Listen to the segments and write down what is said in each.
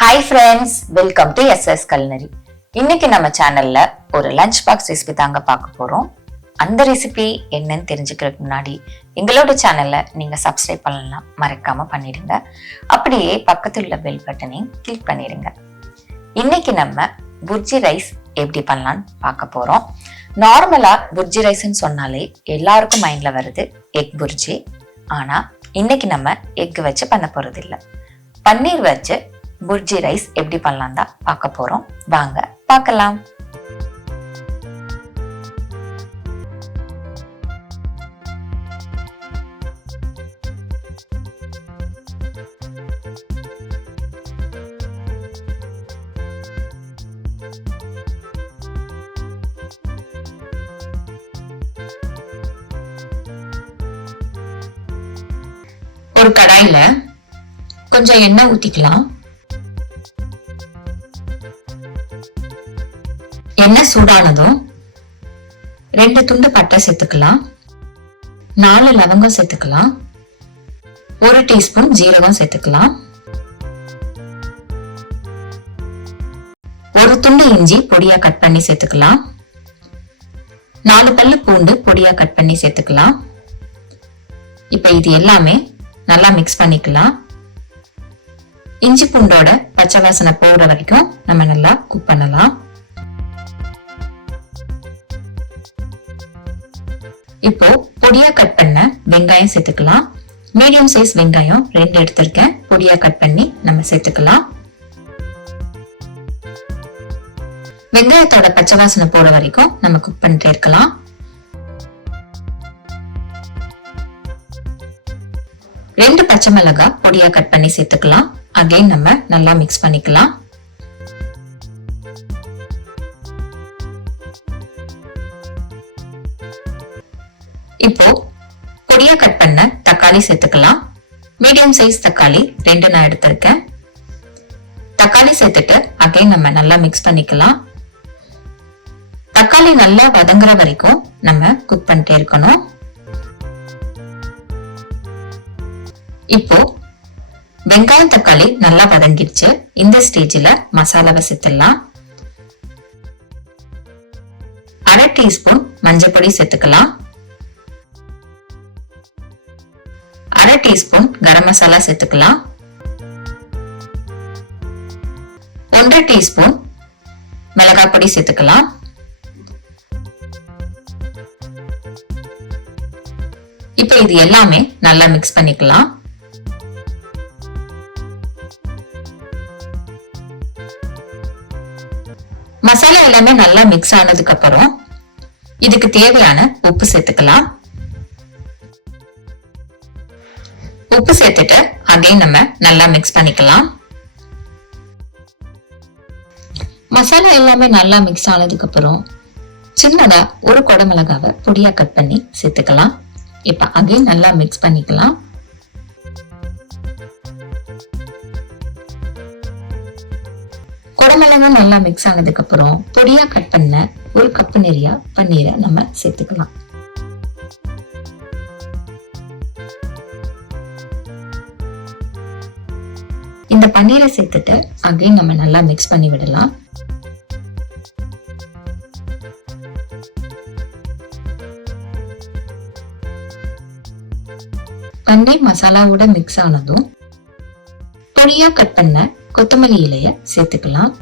Hi friends, welcome to SS Culinary. இன்னைக்கு நம்ம சேனல்ல ஒரு லஞ்ச் பாக்ஸ் ரெசிபி தாங்க பார்க்க போறோம். அந்த ரெசிபி என்னன்னு தெரிஞ்சுக்கிறதுக்கு முன்னாடி எங்களோட சேனல்ல நீங்க சப்ஸ்கிரைப் பண்ணலாம், மறக்காம பண்ணிடுங்க. அப்படியே பக்கத்துல உள்ள பெல் பட்டனையும் கிளிக் பண்ணிடுங்க. இன்னைக்கு நம்ம புர்ஜி ரைஸ் எப்படி பண்ணலாம்னு பார்க்க போறோம். நார்மலா புர்ஜி ரைஸ்ன்னு சொன்னாலே எல்லாருக்கும் மைண்ட்ல வருது எக் புர்ஜி. ஆனா இன்னைக்கு நம்ம எக் வச்சு பண்ண போறது இல்லை, பன்னீர் வச்சு புர்ஜி ரைஸ் எப்படி பண்ணலாம் தான் பார்க்க போறோம். வாங்க பார்க்கலாம். ஒரு கடாயில கொஞ்சம் எண்ணெய் ஊத்திக்கலாம். எண்ணெய் சூடானதும் 2 துண்டு பட்டை சேர்த்துக்கலாம், 4 லவங்கம் சேர்த்துக்கலாம், 1 டீஸ்பூன் ஜீரகம் சேர்த்துக்கலாம், 1 துண்டு இஞ்சி பொடியா கட் பண்ணி சேர்த்துக்கலாம், 4 பல்லு பூண்டு பொடியா கட் பண்ணி சேர்த்துக்கலாம். இப்ப இது எல்லாமே நல்லா மிக்ஸ் பண்ணிக்கலாம். இஞ்சி பூண்டோட பச்சை வாசனை போற வரைக்கும் நம்ம நல்லா குக் பண்ணலாம். இப்போ பொடியா கட் பண்ண வெங்காயம் சேர்த்துக்கலாம். மீடியம் சைஸ் வெங்காயம் 2 எடுத்திருக்கேன், பொடியா கட் பண்ணி நம்ம சேர்த்துக்கலாம். வெங்காயத்தோட பச்சை வாசனை போற வரைக்கும் நம்ம குக் பண்ணிட்டே இருக்கலாம். 2 பச்சை மிளகாய் பொடியா கட் பண்ணி சேர்த்துக்கலாம். அகைன் நம்ம நல்லா மிக்ஸ் பண்ணிக்கலாம். இப்போ பொடியா கட் பண்ண தக்காளி சேர்த்துக்கலாம். மீடியம் சைஸ் தக்காளி 2 நான் எடுத்திருக்கேன். தக்காளி சேர்த்துட்டு அகைன் நம்ம நல்லா மிக்ஸ் பண்ணிக்கலாம். தக்காளி நல்லா வதங்குற வரைக்கும் நம்ம குக் பண்ணிட்டே இருக்கணும். இப்போ வெங்காயம் தக்காளி நல்லா வதங்கிடுச்சு. இந்த ஸ்டேஜ்ல மசாலாவை சேர்த்துடலாம். 1/2 டீஸ்பூன் மஞ்சள் பொடி சேர்த்துக்கலாம், 1/2 டீஸ்பூன் கரம் மசாலா சேர்த்துக்கலாம், 1/2 டீஸ்பூன் மிளகாய் பொடி சேர்த்துக்கலாம். இப்ப இது எல்லாமே நல்லா மிக்ஸ் பண்ணிக்கலாம். மசாலா எல்லாமே நல்லா மிக்ஸ் ஆனதுக்கு அப்புறம் இதுக்கு தேவையான உப்பு சேர்த்துக்கலாம். உப்பு சேர்த்துட்டு அகைன் நம்ம நல்லா மிக்ஸ் பண்ணிக்கலாம். மசாலா எல்லாமே நல்லா மிக்ஸ் ஆனதுக்கு அப்புறம் சின்னதா ஒரு குடமிளகாவை பொடியா கட் பண்ணி சேர்த்துக்கலாம். இப்ப அகைன் நல்லா மிக்ஸ் பண்ணிக்கலாம். குடமிளகாய் நல்லா மிக்ஸ் ஆனதுக்கு அப்புறம் பொடியா கட் பண்ண 1 கப் நிறைய பன்னீரை நம்ம சேர்த்துக்கலாம். இந்த பன்னீரை சேர்த்துட்டு அகைன் நம்ம நல்லா மிக்ஸ் பண்ணி விடலாம். பன்னீர் மசாலாவோட மிக்ஸ் ஆனதும் பொடியா கட் பண்ண கொத்தமல்லி இலைய சேர்த்துக்கலாம்.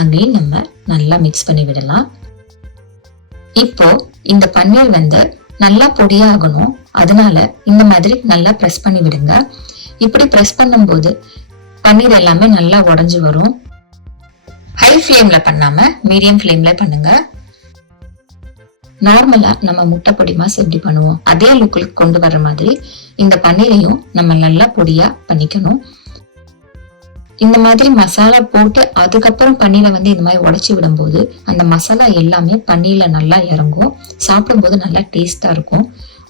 அதையும் நம்ம நல்லா மிக்ஸ் பண்ணி விடலாம். இப்போ இந்த பன்னீர் நல்லா பொடியாகணும், அதனால இந்த மாதிரி நல்லா பிரஸ் பண்ணி விடுங்க. இப்படி பிரஸ் பண்ணும்போது பன்னீர் எல்லாமே நல்லா உடைஞ்சு வரும். ஹை ஃப்ளேம்ல பண்ணாம மீடியம் ஃப்ளேம்ல பண்ணுங்க. நார்மலா நம்ம முட்டை பொடி மாஸ் எப்படி பண்ணுவோம் அதே லுக்கு கொண்டு வர மாதிரி இந்த பன்னீரையும் நம்ம நல்லா பொடியா பண்ணிக்கணும். இந்த மாதிரி மசாலா போட்டு அதுக்கப்புறம் பன்னீரை இந்த மாதிரி உடைச்சி விடும்போது அந்த மசாலா எல்லாமே பன்னீர்ல நல்லா இறங்கும், சாப்பிடும்போது நல்லா டேஸ்டா இருக்கும்.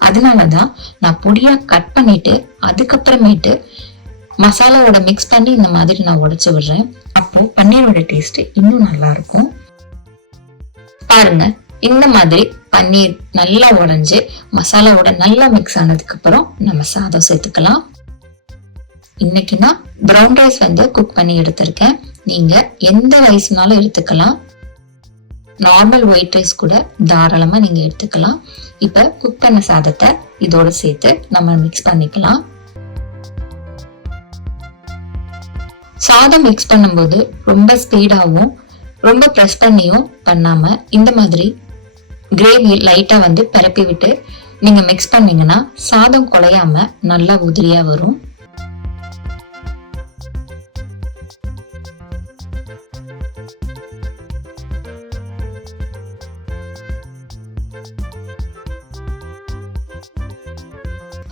அதனாலதான் நான் பொடியா கட் பண்ணிட்டு அதுக்கப்புறமேட்டு மசாலாவோட மிக்ஸ் பண்ணி இந்த மாதிரி நான் உடைச்சு விடுறேன். அப்போ பன்னீரோட டேஸ்ட் இன்னும் நல்லா இருக்கும். பாருங்க, இந்த மாதிரி பன்னீர் நல்லா உடைஞ்சு மசாலாவோட நல்லா மிக்ஸ் ஆனதுக்கு அப்புறம் நம்ம சாதம் சேர்த்துக்கலாம். இன்னைக்கு நான் ப்ரௌன் ரைஸ் குக் பண்ணி எடுத்திருக்கேன். நீங்க எந்த ரைஸ்னாலும் எடுத்துக்கலாம். நார்மல் ஒயிட் ரைஸ் கூட தாராளமா நீங்க எடுத்துக்கலாம். இப்ப குக் பண்ண சாதத்தை இதோட சேர்த்து நம்ம மிக்ஸ் பண்ணிக்கலாம். சாதம் மிக்ஸ் பண்ணும்போது ரொம்ப ஸ்பீடாவும் ரொம்ப ப்ரெஸ் பண்ணியும் பண்ணாம இந்த மாதிரி கிரேவி லைட்டா பரப்பி விட்டு நீங்க மிக்ஸ் பண்ணீங்கன்னா சாதம் குழையாம நல்லா உதிரியா வரும்.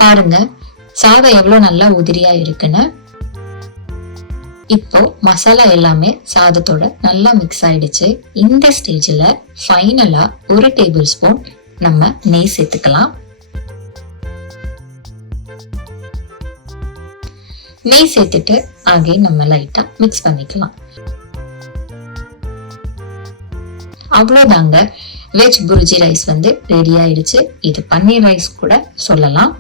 பாருங்க சாதம் எவ்வளவு நல்லா உதிரியா இருக்குன்னு. இப்போ மசாலா எல்லாமே சாதத்தோட நல்லா மிக்ஸ் ஆயிடுச்சு. இந்த ஸ்டேஜ்ல ஃபைனலா 1 டேபிள் ஸ்பூன் நம்ம நெய் சேர்த்துக்கலாம். நெய் சேர்த்துட்டு ஆகே நம்ம லைட்டா மிக்ஸ் பண்ணிக்கலாம். அவ்வளவுதாங்க, வெஜ் புர்ஜி ரைஸ் ரெடி ஆயிடுச்சு. இது பன்னீர் ரைஸ் கூட சொல்லலாம்.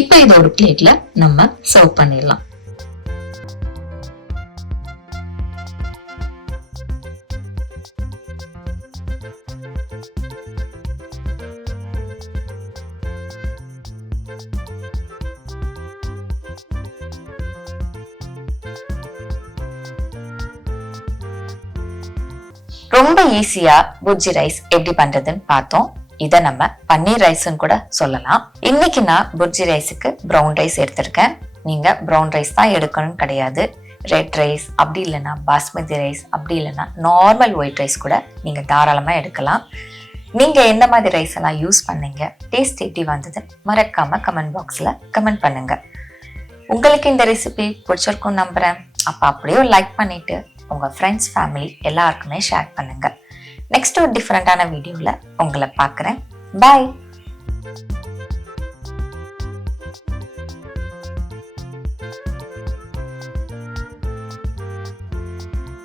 இப்ப இத ஒரு பிளேட்ல நம்ம சர்வ் பண்ணிடலாம். ரொம்ப ஈஸியா புர்ஜி ரைஸ் எப்படி பண்றதுன்னு பார்த்தோம். இத நம்ம பன்னீர் ரைஸ்ன்னு கூட சொல்லலாம். இன்னைக்கு நான் புர்ஜி ரைஸுக்கு ப்ரௌன் ரைஸ் எடுத்திருக்கேன். நீங்க ப்ரௌன் ரைஸ் தான் எடுக்கணும்னு கிடையாது. ரெட் ரைஸ், அப்படி இல்லைன்னா பாஸ்மதி ரைஸ், அப்படி இல்லைன்னா நார்மல் ஒயிட் ரைஸ் கூட நீங்க தாராளமா எடுக்கலாம். நீங்க எந்த மாதிரி ரைஸ் எல்லாம் யூஸ் பண்ணீங்க, டேஸ்ட் எப்படி வந்தது மறக்காம கமெண்ட் பாக்ஸ்ல கமெண்ட் பண்ணுங்க. உங்களுக்கு இந்த ரெசிபி பிடிச்சிருக்கும் நம்புறேன். அப்ப அப்படியே லைக் பண்ணிட்டு உங்க ஃப்ரெண்ட்ஸ், ஃபேமிலி எல்லாருக்குமே ஷேர் பண்ணுங்க. நெக்ஸ்ட் ஒரு டிஃபரெண்டான வீடியோல உங்களை பார்க்குறேன். பாய்.